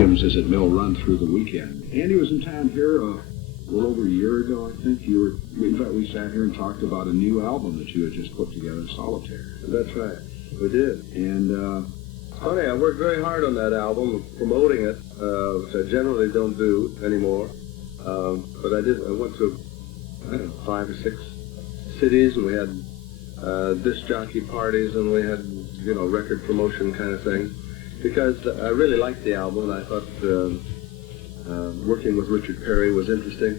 Williams is at Mill Run through the weekend. Andy was in town here a little over a year ago, I think. In fact, we sat here and talked about a new album that you had just put together, Solitaire. That's right. We did. And funny, I worked very hard on that album, promoting it, which I generally don't do anymore. But I did. I went to, I don't know, 5 or 6 cities, and we had disc jockey parties, and we had, record promotion kind of thing. Because I really liked the album, and I thought working with Richard Perry was interesting,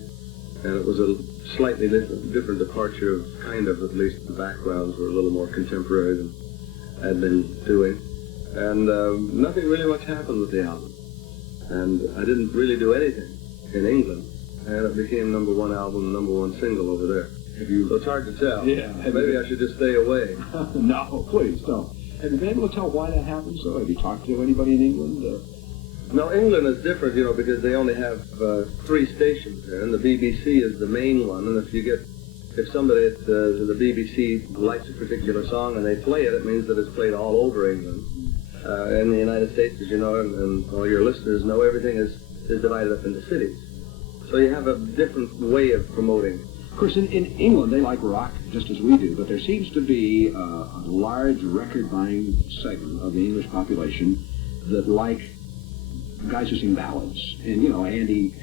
and it was a slightly different departure of at least the backgrounds were a little more contemporary than I'd been doing. And nothing really much happened with the album. And I didn't really do anything in England, and it became #1 album, #1 single over there. So it's hard to tell. Yeah. Maybe I should just stay away. No, please don't. Have you been able to tell why that happened? So have you talked to anybody in England? No, England is different, because they only have 3 stations there, and the BBC is the main one. And if somebody at the BBC likes a particular song and they play it, it means that it's played all over England. In the United States, as you know, and all your listeners know, everything is divided up into cities. So you have a different way of promoting. Of course, in England, they like rock just as we do, but there seems to be a large record-buying segment of the English population that like guys who sing ballads. And, Andy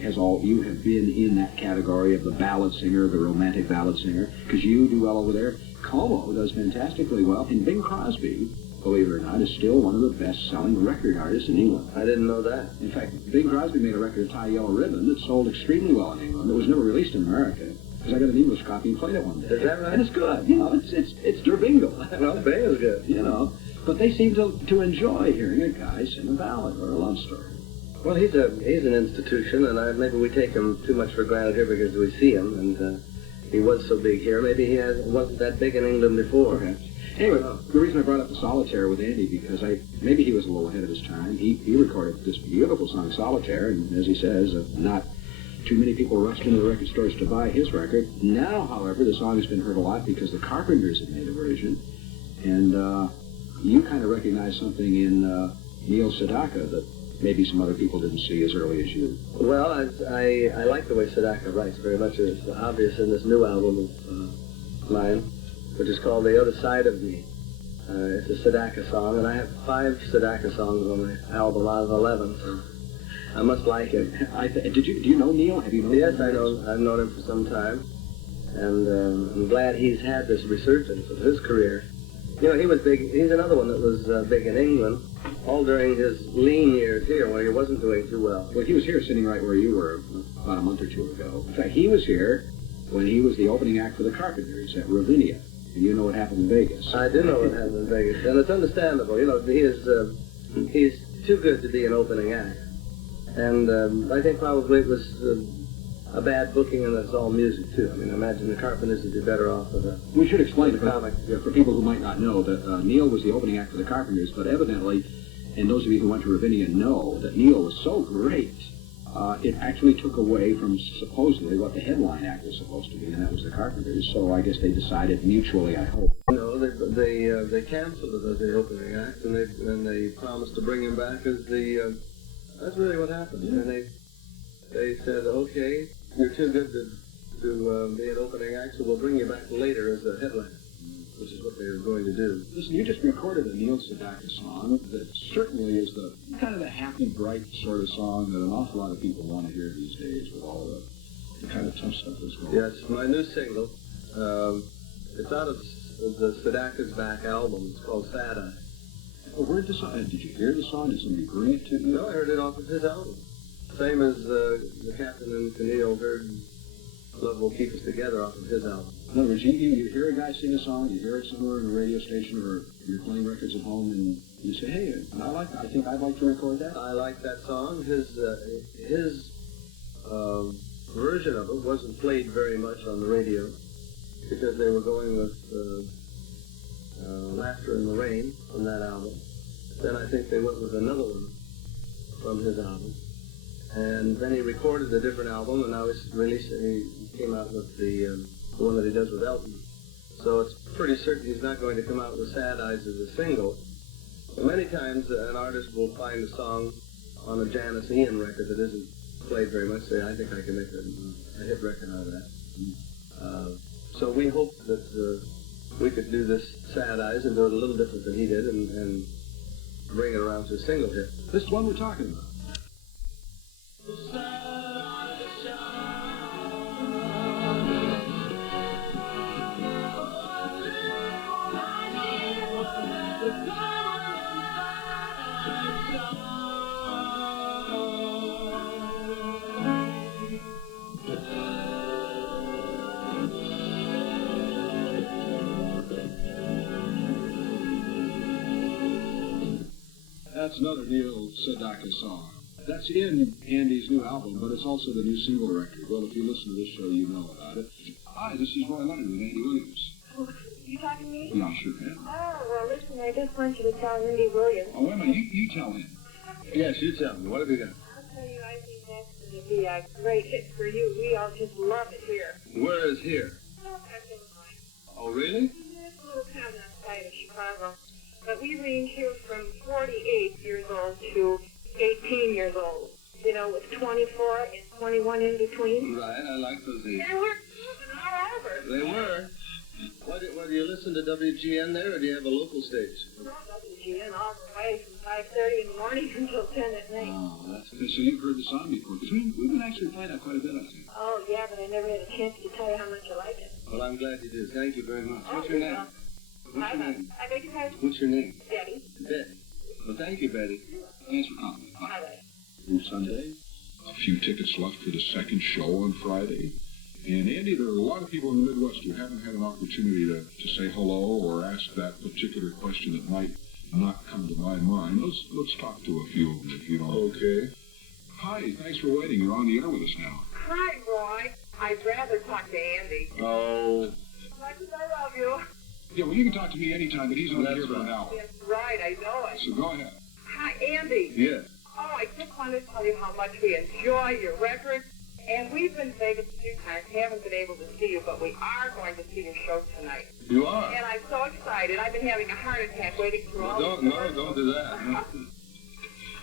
you have been in that category of the ballad singer, the romantic ballad singer, because you do well over there. Como does fantastically well, and Bing Crosby, believe it or not, is still one of the best-selling record artists in England. I didn't know that. In fact, Bing Crosby made a record, Tie Yellow Ribbon, that sold extremely well in England. It was never released in America. Because I got an English copy and played it one day. Is that right? And it's good. It's der Bingle. Well, Bing is good. But they seem to enjoy hearing a guy sing a ballad or a love story. Well, he's an institution, and maybe we take him too much for granted here because we see him, and he was so big here. Maybe he wasn't that big in England before. Okay. Anyway, the reason I brought up the Solitaire with Andy, because maybe he was a little ahead of his time. He recorded this beautiful song, Solitaire, and as he says, not too many people rushed into the record stores to buy his record. Now, however, the song has been heard a lot because the Carpenters have made a version, and you kind of recognize something in Neil Sedaka that maybe some other people didn't see as early as you. Well, I like the way Sedaka writes very much. It's obvious in this new album of mine, which is called The Other Side of Me. It's a Sedaka song, and I have 5 Sedaka songs on my album out of 11, so I must like it. Do you know Neil? Have you known him? Yes, I've known him for some time, and I'm glad he's had this resurgence of his career. He was big. He's another one that was big in England, all during his lean years here, when he wasn't doing too well. Well, he was here sitting right where you were about a month or 2 ago. In fact, he was here when he was the opening act for the Carpenters at Ravinia. And you know what happened in Vegas. I do know what happened in Vegas, and it's understandable. He's too good to be an opening act. And I think probably it was a bad booking, and it's all music, too. I mean, I imagine the Carpenters would be better off with a... We should explain it comic. For people who might not know that Neil was the opening act for the Carpenters, but evidently, and those of you who went to Ravinia know, that Neil was so great, it actually took away from supposedly what the headline act was supposed to be, and that was the Carpenters. So I guess they decided mutually, I hope. No, they canceled it as the opening act, and they promised to bring him back as the... That's really what happened. Yeah. And they said, okay, you're too good to be an opening act, so we'll bring you back later as a headliner, which is what they were going to do. Listen, you just recorded a Neil Sedaka song that certainly is the kind of the happy, bright sort of song that an awful lot of people want to hear these days with all the kind of tough stuff that's going on. Yeah, it's my new single. It's out of the Sedaka's Back album. It's called Sad Eye. Oh, where did the song? Did you hear the song? Did somebody bring it to you? No, I heard it off of his album. Same as the Captain and Camille heard Love Will Keep Us Together off of his album. In other words, you hear a guy sing a song, you hear it somewhere in a radio station, or you're playing records at home, and you say, hey, I think I'd like to record that. I like that song. His version of it wasn't played very much on the radio because they were going with Laughter in the Rain from that album. Then I think they went with another one from his album. And then he recorded a different album, and now he came out with the one that he does with Elton. So it's pretty certain he's not going to come out with Sad Eyes as a single. But many times an artist will find a song on a Janis Ian record that isn't played very much, say, I think I can make a hit record out of that. So we hope that we could do this Sad Eyes and do it a little different than he did and bring it around to a single hit. This is one we're talking about. That's another Neil Sedaka song. That's in Andy's new album, but it's also the new single record. Well, if you listen to this show, you know about it. Hi, this is Roy Leonard with Andy Williams. Oh, you talking to me? Yeah, I sure can. Oh, well, listen, I just want you to tell Andy Williams. Oh, wait a minute, you tell him. Yes, you tell me. What have you got? I'll tell you, I think that's going to be a great hit for you. We all just love it here. Where is here? Oh, that's Illinois. Oh, really? It's a little town outside of Chicago. But we range here from 48 years old to 18 years old. You know, with 24 and 21 in between. Right, I like those ages. They were an hour over. They were. What, do you listen to WGN there, or do you have a local station? No, WGN all the way from 5:30 in the morning until 10 at night. Oh, that's good. So you've heard the song before. Because we've been actually playing that quite a bit, I think. Oh, yeah, but I never had a chance to tell you how much I like it. Well, I'm glad you did. Thank you very much. Oh, What's your name? What's your name? I beg your pardon? What's your name? Betty. Betty. Well, thank you, Betty. Thanks for coming. Hi, Betty. On Sunday, a few tickets left for the second show on Friday. And Andy, there are a lot of people in the Midwest who haven't had an opportunity to say hello or ask that particular question that might not come to my mind. Let's talk to a few of them, if you don't. Okay. Hi, thanks for waiting. You're on the air with us now. Hi, Roy. I'd rather talk to Andy. Oh. Much as I love you. Yeah, well, you can talk to me anytime, but he's on here for an hour. That's right, I know it. So go ahead. Hi, Andy. Yes. Oh, I just wanted to tell you how much we enjoy your record. And we've been to Vegas a few times, haven't been able to see you, but we are going to see your show tonight. You are? And I'm so excited. I've been having a heart attack waiting through all Don't do that.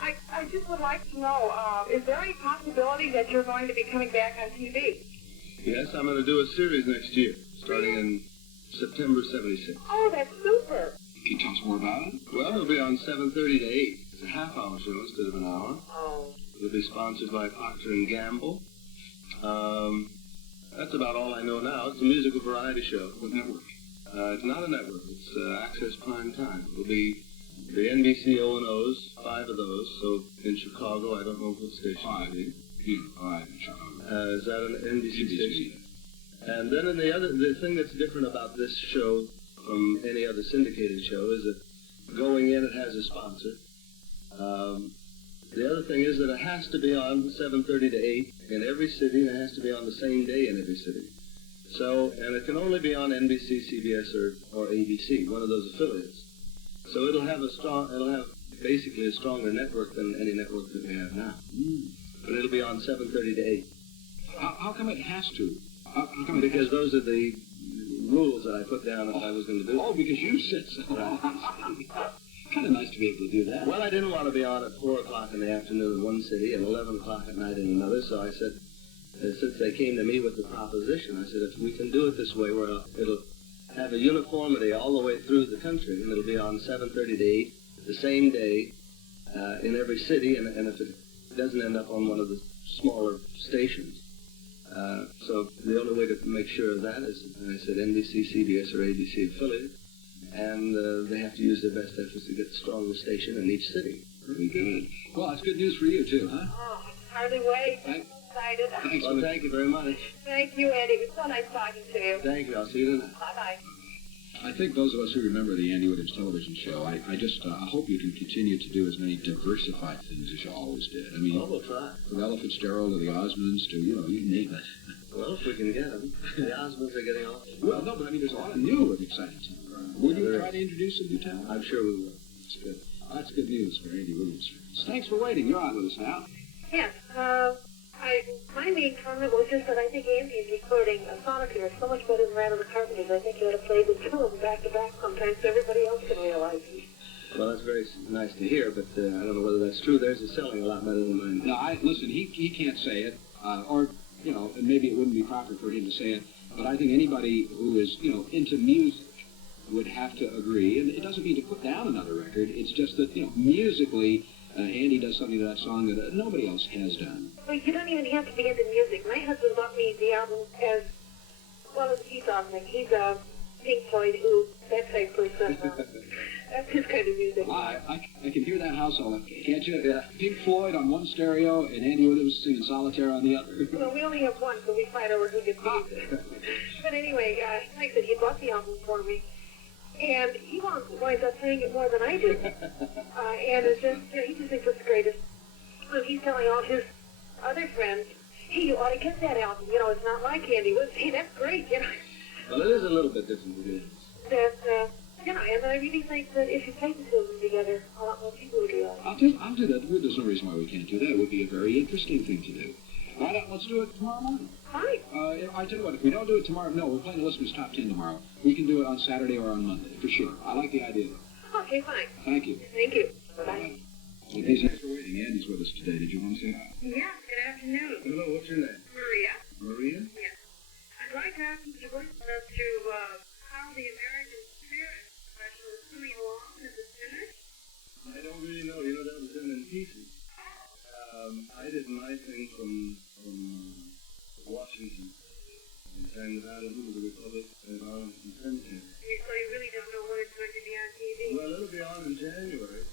I just would like to know, is there any possibility that you're going to be coming back on TV? Yes, I'm going to do a series next year, starting in September '76. Oh, that's super. Can you tell us more about it? Well, it'll be on 7:30 to 8. It's a half-hour show instead of an hour. Oh. It'll be sponsored by Procter & Gamble. That's about all I know now. It's a musical variety show. What network? It's not a network. It's Access Prime Time. It'll be the NBC O&Os, 5 of those. So in Chicago, I don't know what station it'll be. Yeah, 5 in Chicago. Is that an NBC station? And then the thing that's different about this show from any other syndicated show is that going in, it has a sponsor. The other thing is that it has to be on 7:30 to 8 in every city, and it has to be on the same day in every city. So, and it can only be on NBC, CBS, or ABC, one of those affiliates. So it'll have basically a stronger network than any network that we have now. But it'll be on 7:30 to 8. How come it has to? Because those are the rules that I put down if I was going to do it. Oh, because you said so. Right. Kind of nice to be able to do that. Well, I didn't want to be on at 4 o'clock in the afternoon in one city and 11 o'clock at night in another, so I said, since they came to me with the proposition, I said, if we can do it this way where it'll have a uniformity all the way through the country, and it'll be on 7:30 to 8, the same day, in every city, and if it doesn't end up on one of the smaller stations. So the only way to make sure of that is, I said, NBC, CBS, or ABC affiliate, and they have to use their best efforts to get the strongest station in each city. Very good. Well, that's good news for you, too, huh? Oh, hardly wait. I'm excited. Thanks. Well, thank you very much. Thank you, Andy. It was so nice talking to you. Thank you. I'll see you tonight. Bye-bye. I think those of us who remember the Andy Williams television show, I hope you can continue to do as many diversified things as you always did. I mean, well, we'll try. From Ella Fitzgerald to the Osmonds to, you name it. Well, if we can get them. The Osmonds are getting off. Well, no, but I mean, there's a lot of new and exciting talent. Will you try to introduce some new talent? I'm sure we will. That's good. That's good news for Andy Williams fans. Thanks for waiting. You're on with us now. Yes. My main comment was just that I think Andy's recording Solitaire so much better than Rat of the Carpenters. I think you ought to play the two of them back to back sometimes so everybody else can realize it. Well, that's very nice to hear, but I don't know whether that's true. Theirs is selling a lot better than mine. No, listen, he can't say it, or, you know, maybe it wouldn't be proper for him to say it, but I think anybody who is, you know, into music would have to agree, and it doesn't mean to put down another record, it's just that, you know, musically, Andy does something to that song that nobody else has done. Well, you don't even have to be into music. My husband bought me the album as well as he thought me. He's a Pink Floyd, that type person. That's his kind of music. I can hear that household, can't you? Yeah. Pink Floyd on one stereo and Andy Williams singing Solitaire on the other. Well, we only have one, so we fight over who gets the music. But anyway, like I said, he bought the album for me. And he winds up playing it more than I do. And it's just, he just thinks it's the greatest. So he's telling all his other friends, hey, you ought to get that album. You know, it's not like Andy was. Hey, that's great, you know. Well, it is a little bit different, it is. That, you know, and I really think that if you play the two of them together, a lot more people would realize. I'll do that. There's no reason why we can't do that. It would be a very interesting thing to do. Why not? Let's do it tomorrow morning. Fine. I tell you what, if we don't do it tomorrow, no, we're playing the listeners' top 10 tomorrow. We can do it on Saturday or on Monday, for sure. I like the idea, though. Okay, fine. Thank you. Thank you. Bye-bye. Well, thanks for waiting. Andy's with us today. Did you want to say hi? Yes, good afternoon. Hello, what's your name? Maria. Maria? Yes. I'd like to ask Mr. Wilson as to how the American Spirit special is coming along. Is it finished? I don't really know. You know, that was done in pieces. I did my thing from Washington, and sang the Hallelujah of the Republic and Arlington Cemetery. So you really don't know when it's going to be on TV? Well, it'll be on in January,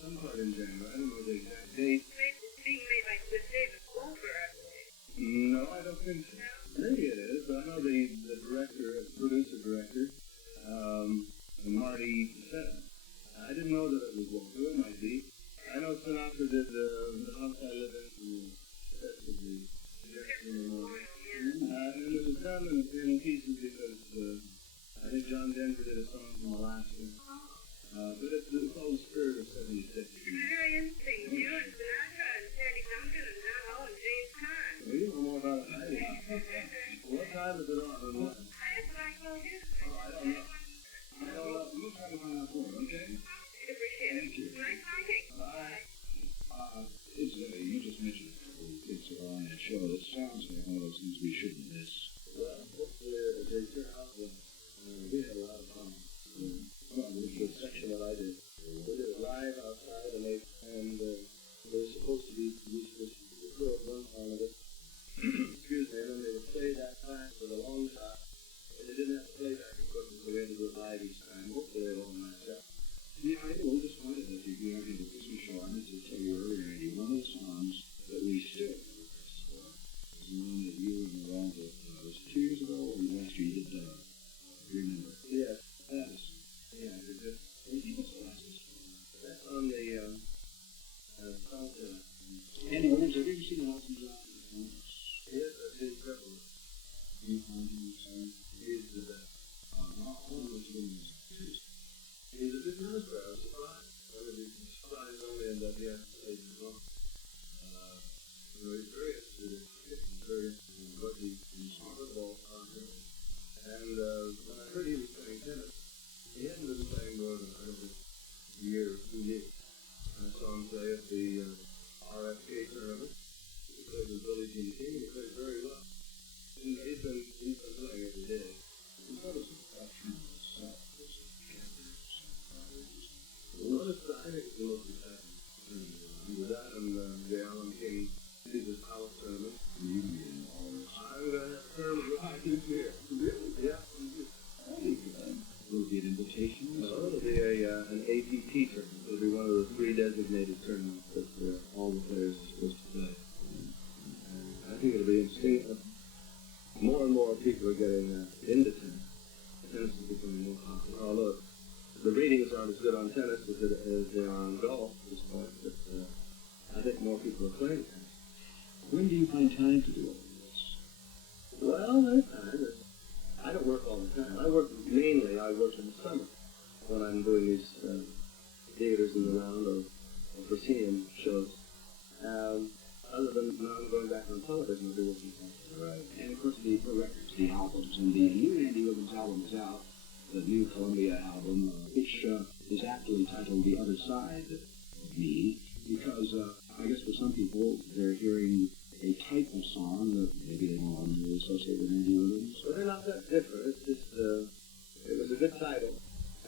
some part in January. I don't know the exact date. It's being made by David Goldberg, I believe. No, I don't think so. Maybe it is, but I know the producer-director, Marty Fett. I didn't know that it was Walter. It might be. I know Sinatra did the House I Live in, and it was done in pieces because I think John Denver did a song from Alaska. But it's called The Spirit of 76. It's very interesting. You and Sinatra and Sandy Duncan and John Hall and James Caan. Well, you know more about it than I do. What time is it on? And what? I don't know. I don't know. We'll try to find out for you, okay? I appreciate it. Thank you. Nice talking. Bye. You just mentioned a couple of kids that are on that show. That sounds like one of those things we shouldn't miss. Well, they turn out we had a lot of fun. Well, the section that I did. We did it live outside, and they were supposed to be record one part of it. Excuse me, and then they would play that class for the long shot. And they didn't have playback equipment, so we had to do it live each time. Hopefully they won't mess up. Yeah, I know. We're disappointed that you don't have the Christmas show. I meant to tell you earlier, Andy, one of the songs that we still is the one that you were involved with. Was it 2 years ago or last year you did, remember? Yes. That is, yeah, what's the last one? That's on the, Solitaire. Andy Williams, have you ever seen the Elton John? Yes, I've seen several. You find him, sorry? He's the best. He's a good minister. I was surprised. I mean, surprised only in that he has to say he's wrong. You know, he's very interested in cricket. He's very interested in rugby. He's football. And when I heard he was playing tennis, he hadn't been playing more than, I don't think, a year or 2 years. I saw him play at the RFK tournament. He played with Billie Jean King. He played very well. And he's been playing every day. He's got a professional himself. Well, I think it's the most exciting. He was out in the Alan King Caesar's House tournament. You mean all this? I'm going to have a tournament with my kids here. Really? Yeah. Will it be an invitation? No, it'll be an APT tournament. It'll be one of the 3 designated tournaments that all the players are supposed to play. And I think it'll be interesting. More and more people are getting into tennis. Tennis is becoming more popular. Although the ratings aren't as good on tennis as they are on golf at this point, but I think more people are playing tennis. When do you find time to do all this? Well, there's time. I don't work all the time. I work in the summer when I'm doing these theaters in the round or proscenium shows. Other than now I'm going back on television to do what you think. Right. And of course the records, the albums, and the new Andy Williams album is out. The new Columbia album, which is aptly titled The Other Side of Me, because I guess for some people, they're hearing a type of song that maybe they don't want to associate with Andy Williams. Well, they're not that different. It's just, it was a good title,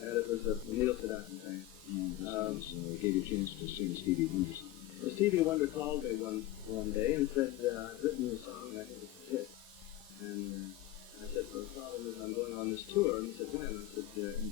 and it was a Neil Sedaka thing. It gave you a chance to sing Stevie Wonder song. Well, Stevie Wonder called me one day and said, I've written you a song, and I think it's a hit. And I said, well, the problem is I'm going on this tour. And he said, when? I said, in